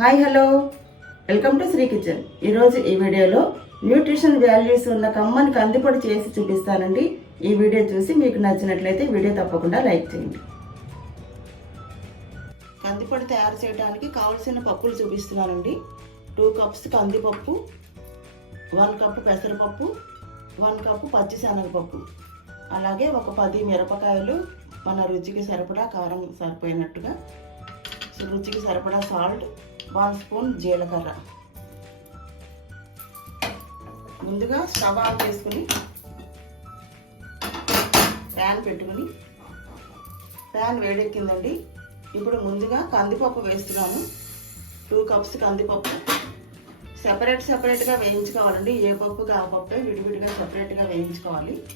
Hi hello. Welcome to Sri kitchen. ఈరోజు ఈ వీడియోలో న్యూట్రిషన్ వాల్యూస్ ఉన్న కమ్మని కందిపొడి చేసి చూపిస్తానండి. ఈ వీడియో చూసి మీకు నచ్చినట్లయితే వీడియో తప్పకుండా లైక్ చేయండి. కందిపొడి తయారు చేయడానికి కావలసిన పప్పులు చూపిస్తున్నానండి. టూ కప్స్ కందిపప్పు వన్ కప్ పెసరపప్పు వన్ కప్పు పచ్చిశనగపప్పు. అలాగే ఒక పది మిరపకాయలు మన రుచికి సరిపడా కారం సరిపోయినట్టుగా. రుచికి సరిపడా సాల్ట్ వన్ స్పూన్ జీలకర్ర. ముందుగా స్టవ్ ఆన్ చేసుకుని ప్యాన్ పెట్టుకుని ప్యాన్ వేడెక్కిందండి. ఇప్పుడు ముందుగా కందిపప్పు వేస్తున్నాము. టూ కప్స్ కందిపప్పు. సెపరేట్ సెపరేట్గా వేయించుకోవాలండి. ఏ పప్పుగా ఆ పప్పే విడివిడిగా సెపరేట్గా వేయించుకోవాలి.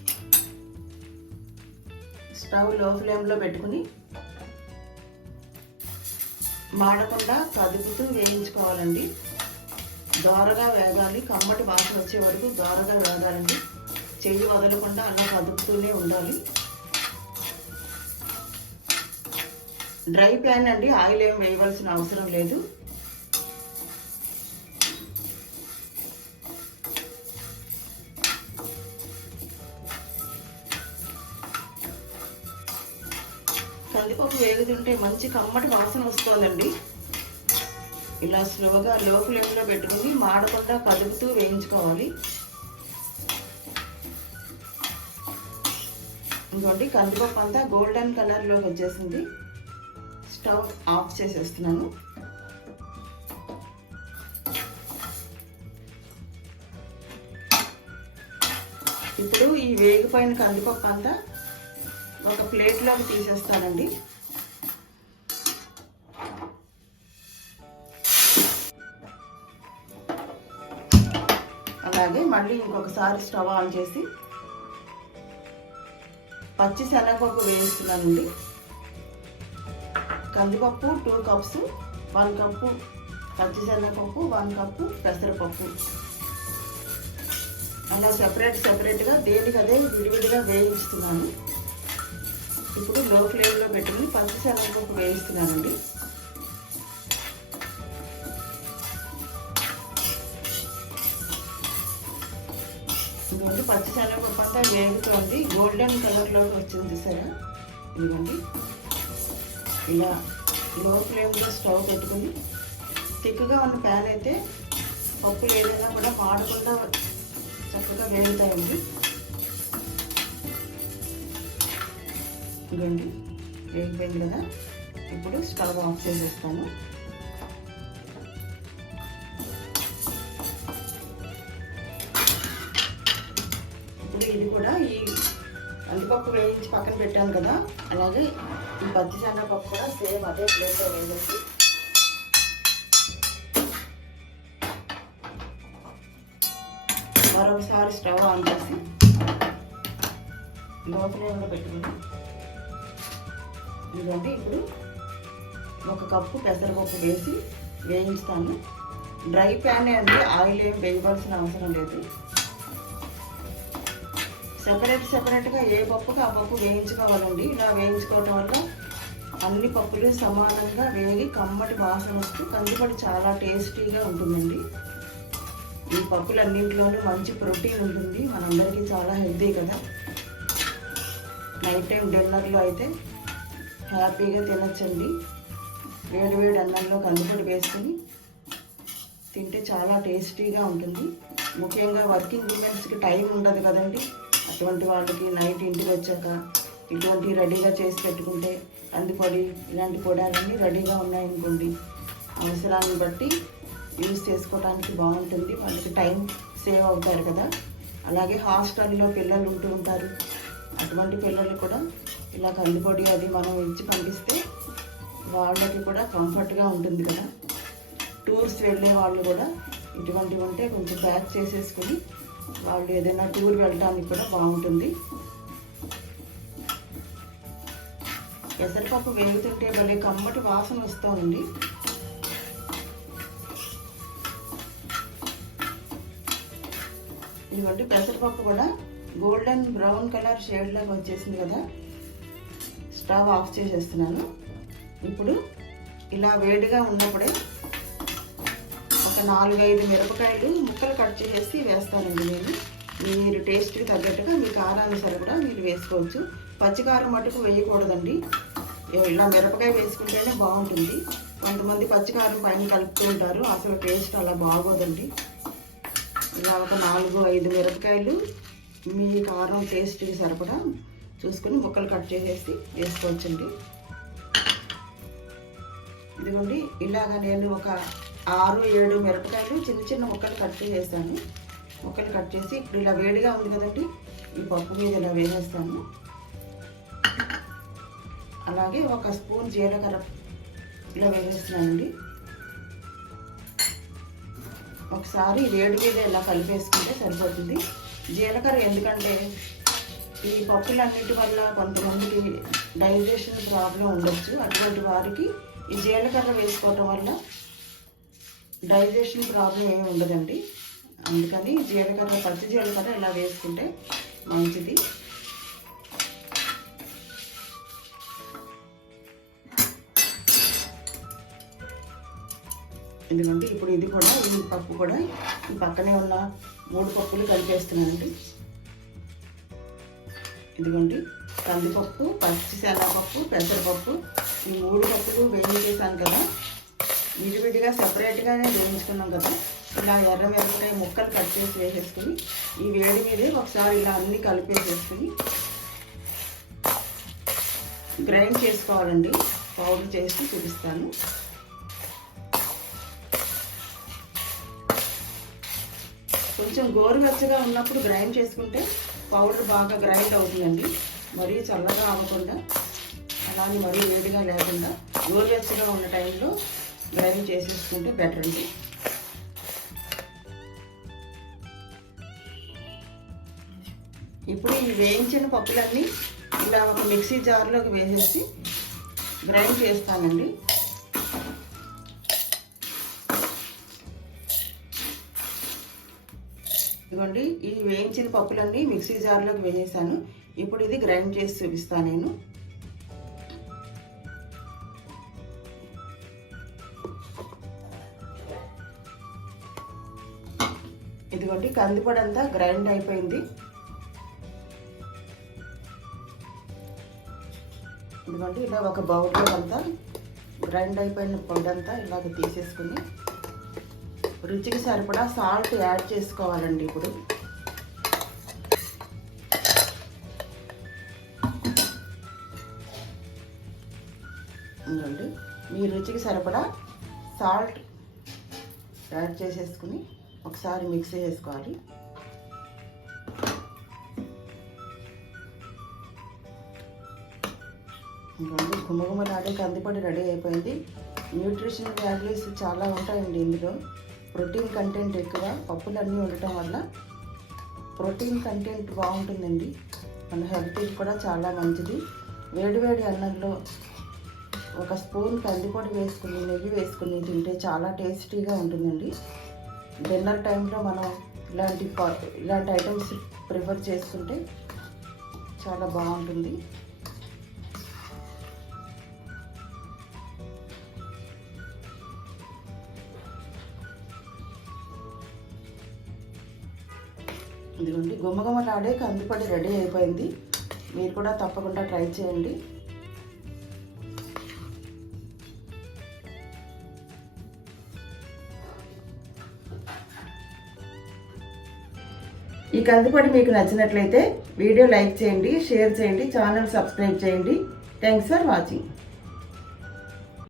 స్టవ్లో ఫ్లేమ్లో పెట్టుకుని మాడకుండా కదుపుతూ వేయించుకోవాలండి. దోరగా వేగాలి. కమ్మటి వాసన వచ్చే వరకు దోరగా వేగాలండి. చెయ్యి వదలకుండా అలా కదుపుతూనే ఉండాలి. డ్రై ప్యాన్ అండి. ఆయిల్ ఏం వేయవలసిన అవసరం లేదు. కందిపప్పు వేగుతుంటే మంచి కమ్మటి వాసన వస్తుందండి. ఇలా స్లోగా లో ఫ్లేమ్లో పెట్టుకుని మాడకుండా కదుపుతూ వేయించుకోవాలి. ఇంకోటి కందిపప్పు అంతా గోల్డెన్ కలర్లోకి వచ్చేసింది. స్టవ్ ఆఫ్ చేసేస్తున్నాను. ఇప్పుడు ఈ వేగిపోయిన కందిపప్పు అంతా ఒక ప్లేట్లోకి తీసేస్తానండి. అలాగే మళ్ళీ ఇంకొకసారి స్టవ్ ఆన్ చేసి పచ్చి శనగపప్పు వేయిస్తున్నానండి కందిపప్పు టూ కప్స్ వన్ కప్పు పచ్చి శనగపప్పు వన్ కప్పు పెసరపప్పు. అలా సెపరేట్ సెపరేట్గా దేనికి అదే విడివిడిగా వేయించుతున్నాను. ఇప్పుడు లో ఫ్లేమ్లో పెట్టుకుని పచ్చి శనగపప్పు వేయిస్తున్నానండి. ఇదిగోండి పచ్చి శనగపప్పు అంతా వేగుతోంది. గోల్డెన్ కలర్లోకి వచ్చింది సరే. ఇదిగోండి. ఇలా లో ఫ్లేమ్లో స్టవ్ పెట్టుకుని థిక్గా ఉన్న ప్యాన్ అయితే పప్పులు ఏదైనా కూడా మాడకుండా చక్కగా వేగుతాయండి. ఇదిగోండి వేగిపోయింది కదా ఇప్పుడు స్టవ్ ఆఫ్ చేసేస్తాను. ఇప్పుడు ఇది కూడా ఈ కందిపప్పు వేయించి పక్కన పెట్టాను కదా అలాగే ఈ పచ్చి శనగపప్పు కూడా సేమ్ అదే ప్లేట్లో వేసేసి. మరొకసారి స్టవ్ ఆన్ చేసి లోపలే కూడా పెట్టుకుని ఇదిగోండి ఇప్పుడు ఒక కప్పు పెసరపప్పు వేసి వేయించుతాను. డ్రై ప్యాన్ అండి ఆయిల్ ఏం వేయవలసిన అవసరం లేదు. సెపరేట్ సెపరేట్గా ఏ పప్పుకి ఆ పప్పు వేయించుకోవాలండి. ఇలా వేయించుకోవటం వల్ల అన్ని పప్పులు సమానంగా వేగి కమ్మటి వాసన వస్తూ కందిపడి చాలా టేస్టీగా ఉంటుందండి. ఈ పప్పులన్నింటిలోనూ మంచి ప్రోటీన్ ఉంటుంది. మనందరికీ చాలా హెల్తీ కదా. నైట్ టైం డిన్నర్లో అయితే హ్యాపీగా తినచ్చండి. వేడి వేడి అన్నంలో కందిపొడి వేసుకొని తింటే చాలా టేస్టీగా ఉంటుంది. ముఖ్యంగా వర్కింగ్ ఉమెన్స్కి టైం ఉండదు కదండి. అటువంటి వాళ్ళకి నైట్ ఇంటికి వచ్చాక ఇటువంటి రెడీగా చేసి పెట్టుకుంటే కందిపొడి ఇలాంటి పొడాలన్నీ రెడీగా ఉన్నాయనుకోండి అవసరాన్ని బట్టి యూజ్ చేసుకోవడానికి బాగుంటుంది. వాళ్ళకి టైం సేవ్ అవుతారు కదా. అలాగే హాస్టల్లో పిల్లలు ఉంటూ ఉంటారు. అటువంటి పిల్లలు కూడా ఇలా కందిపొడి అది మనం ఇచ్చి పంపిస్తే వాళ్ళకి కూడా కంఫర్ట్గా ఉంటుంది కదా. టూర్స్ వెళ్ళే వాళ్ళు కూడా ఇటువంటివి ఉంటే కొంచెం ప్యాక్ చేసేసుకుని వాళ్ళు ఏదైనా టూర్ వెళ్ళడానికి కూడా బాగుంటుంది. పెసరపప్పు వేగుతుంటే భలే కమ్మటి వాసన వస్తుంది ఇదిగోండి పెసరపప్పు కూడా గోల్డెన్ బ్రౌన్ కలర్ షేడ్లాగా వచ్చేసింది కదా. స్టవ్ ఆఫ్ చేసేస్తున్నాను. ఇప్పుడు ఇలా వేడిగా ఉన్నప్పుడే ఒక నాలుగైదు మిరపకాయలు ముక్కలు కట్ చేసేసి వేస్తానండి నేను. మీరు టేస్ట్కి తగ్గట్టుగా మీ కారానుసారి కూడా మీరు వేసుకోవచ్చు. పచ్చికారం మటుకు వేయకూడదండి. ఇలా మిరపకాయ వేసుకుంటేనే బాగుంటుంది. కొంతమంది పచ్చికారం పైన కలుపుతూ ఉంటారు. అసలు టేస్ట్ అలా బాగోదండి. ఇలా ఒక నాలుగు ఐదు మిరపకాయలు మీ కారం టేస్ట్కి సరిపడా చూసుకొని ముక్కలు కట్ చేసేసి వేసుకోవచ్చండి. ఇదిగోండి ఇలాగ నేను ఒక ఆరు ఏడు మిరపకాయలు చిన్న చిన్న ముక్కలు కట్ చేసేసాను. ముక్కలు కట్ చేసి ఇప్పుడు ఇలా వేడిగా ఉంది కదండి ఈ పప్పు మీద ఇలా వేసేస్తాను. అలాగే ఒక స్పూన్ జీలకర్ర ఇలా వేసేస్తున్నానండి. ఒకసారి వేడి మీద ఇలా కలిపేసుకుంటే సరిపోతుంది. జీలకర్ర ఎందుకంటే ఈ పప్పులన్నిటి వల్ల కొంతమందికి డైజెషన్ ప్రాబ్లం ఉండొచ్చు. అటువంటి వారికి ఈ జీలకర్ర వేసుకోవటం వల్ల డైజెషన్ ప్రాబ్లం ఏమి ఉండదండి. అందుకని జీలకర్ర పచ్చి జీలకర్ర ఇలా వేసుకుంటే మంచిది. ఎందుకంటే ఇప్పుడు ఇది కూడా ఈ పప్పు కూడా ఈ పక్కనే ఉన్న మూడు పప్పులు కలిపేస్తున్నానండి. ఇదిగోండి కందిపప్పు పచ్చి శనగపప్పు పెసరపప్పు ఈ మూడు పప్పులు వేయించేసాను కదా. విడివిడిగా సపరేట్గానే వేయించుకున్నాం కదా. ఇలా ఎర్ర మిరపకాయ ముక్కలు కట్ చేసి వేసేసుకుని ఈ వేడి మీదే ఒకసారి ఇలా అన్నీ కలిపేసేసుకుని గ్రైండ్ చేసుకోవాలండి. పౌడర్ చేసి చూపిస్తాను. కొంచెం గోరువెచ్చగా ఉన్నప్పుడు గ్రైండ్ చేసుకుంటే పౌడర్ బాగా గ్రైండ్ అవుతుందండి. మరీ చల్లగా అవ్వకుండా అలాగే మరీ వేడిగా లేకుండా గోరువెచ్చగా ఉన్న టైంలో గ్రైండ్ చేసేసుకుంటే బెటర్ అండి. ఇప్పుడు ఈ వేయించిన పప్పులన్నీ ఇలా ఒక మిక్సీ జార్లోకి వేసేసి గ్రైండ్ చేస్తానండి. ఇదిగోండి ఈ వేయించిన పప్పులన్నీ మిక్సీ జార్లోకి వేసేసాను. ఇప్పుడు ఇది గ్రైండ్ చేసి చూపిస్తాను నేను. ఇదిగోండి కందిపొడి అంతా గ్రైండ్ అయిపోయింది. ఇదిగోండి ఇలా ఒక బౌల్లో అంతా గ్రైండ్ అయిపోయిన పొడి అంతా ఇలాగ తీసేసుకుని రుచికి సరిపడా సాల్ట్ యాడ్ చేసుకోవాలండి ఇప్పుడు. ఇదిగోండి. మీ రుచికి సరిపడా సాల్ట్ యాడ్ చేసేసుకుని ఒకసారి మిక్స్ చేసుకోవాలి. ఇంకొంచెం గుమగుమలాడే కందిపొడి రెడీ అయిపోయింది. న్యూట్రిషన్ వాల్యూస్ చాలా ఉంటాయండి ఇందులో. ప్రోటీన్ కంటెంట్ ఎక్కువ పప్పులన్నీ ఉండటం వల్ల ప్రోటీన్ కంటెంట్ బాగుంటుందండి. మన హెల్త్కి కూడా చాలా మంచిది. వేడివేడి అన్నంలో ఒక స్పూన్ కందిపొడి వేసుకుని నెయ్యి వేసుకుని తింటే చాలా టేస్టీగా ఉంటుందండి. డిన్నర్ టైంలో మనం ఇలాంటి ఇలాంటి ఐటమ్స్ ప్రిఫర్ చేసుకుంటే చాలా బాగుంటుంది. గుమ్మగుమ్మలాడే కందిపొడి రెడీ అయిపోయింది. మీరు కూడా తప్పకుండా ట్రై చేయండి. ఈ కందిపొడి మీకు నచ్చినట్లయితే వీడియో లైక్ చేయండి షేర్ చేయండి ఛానల్ సబ్స్క్రైబ్ చేయండి. Thanks for watching